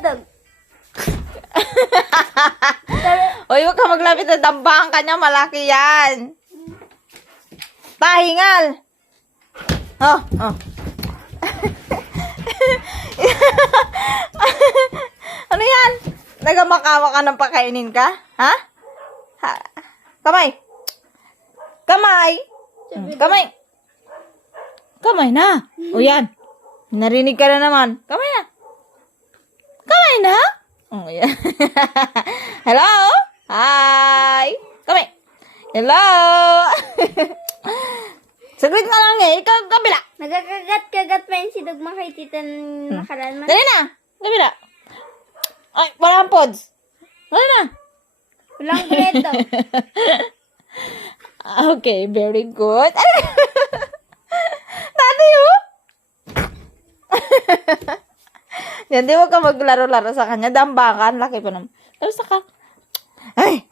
dog. Uy, huwag ka maglapit na dambahan ka niya. Malaki yan. Pahingal. Oh, oh. Ano yan? Nagamakawa ka ng pakainin ka? Ha? Kamay. Kamay. Kamay. Kamay na. O yan. Narinig ka na naman. Kamay na. Kamay na. O yan. Hello? Hi. Kamay. Hello. Saglit nga lang eh. Ikaw kabila. Nagakagat-kagat pa yun si Dugma kay tita nakaraan man. Dali na. Kabila. Ay, wala ang pods. Dali na. Walang bredo. Okay, very good. Tati, oh. Yan, di mo ka maglaro-laro sa kanya. Dambakan, laki pa naman. Tapos ka. Ay,